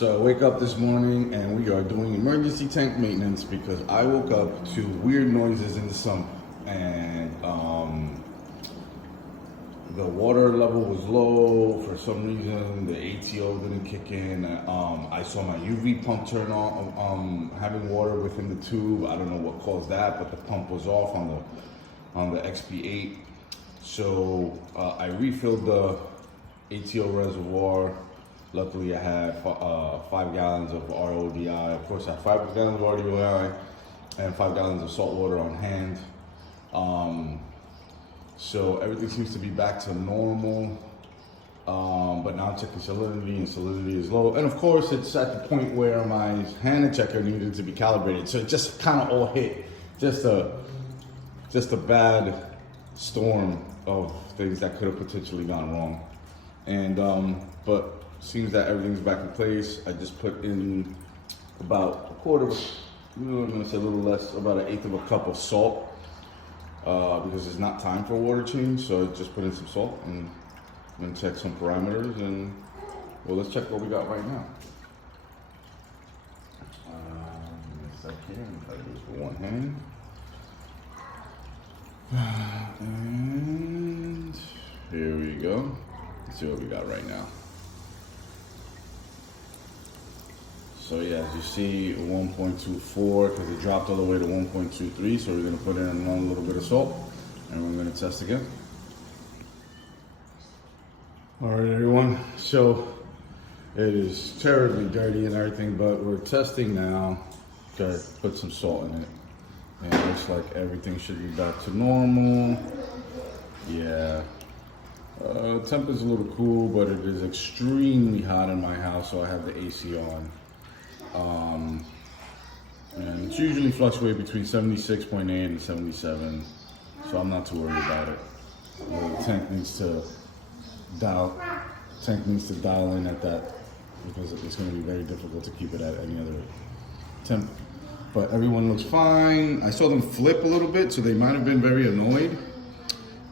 So I wake up this morning and we are doing emergency tank maintenance because I woke up to weird noises in the sump, and the water level was low for some reason. The ATO didn't kick in. I saw my UV pump turn on, having water within the tube. I don't know what caused that, but the pump was off on the XP8. So I refilled the ATO reservoir. Luckily, I had 5 gallons of RODI. Of course, I had 5 gallons of RODI and 5 gallons of salt water on hand. So everything seems to be back to normal. But now I'm checking salinity, and salinity is low. And of course, it's at the point where my hand checker needed to be calibrated. So it just kind of all hit. Just a bad storm of things that could have potentially gone wrong. And but seems that everything's back in place. I just put in about a quarter, I'm gonna say a little less, about 1/8 of a cup of salt, because it's not time for a water change. So I just put in some salt and then check some parameters, and well, let's check what we got right now. Yes, I can. Try to do this with one hand. And here we go. Let's see what we got right now. So yeah, as you see, 1.24, because it dropped all the way to 1.23. So we're gonna put in a little bit of salt, and we're gonna test again. All right, everyone. So it is terribly dirty and everything, but we're testing now. Okay, put some salt in it, and it looks like everything should be back to normal. Yeah. Temp is a little cool, but it is extremely hot in my house, so I have the AC on. And it's usually fluctuate between 76.8 and 77, so I'm not too worried about it. The tank needs to dial in at that, because it's going to be very difficult to keep it at any other temp. But everyone looks fine. I saw them flip a little bit, so they might have been very annoyed.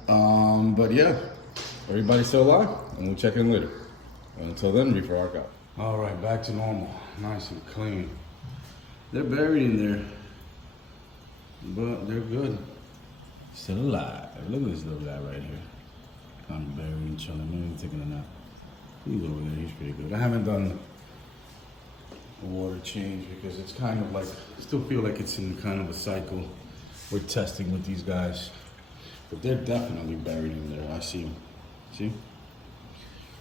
But yeah, everybody's still alive, and we'll check in later. Until then, reefer arc out. All right, back to normal, nice and clean. They're buried in there, but they're good. Still alive. Look at this little guy right here. I'm buried and chilling. Maybe he's taking a nap. He's over there. He's pretty good. I haven't done a water change because it's kind of like, I still feel like it's in kind of a cycle. We're testing with these guys, but they're definitely buried in there. I see them. See?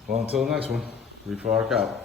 Well, until the next one, reefer arc out.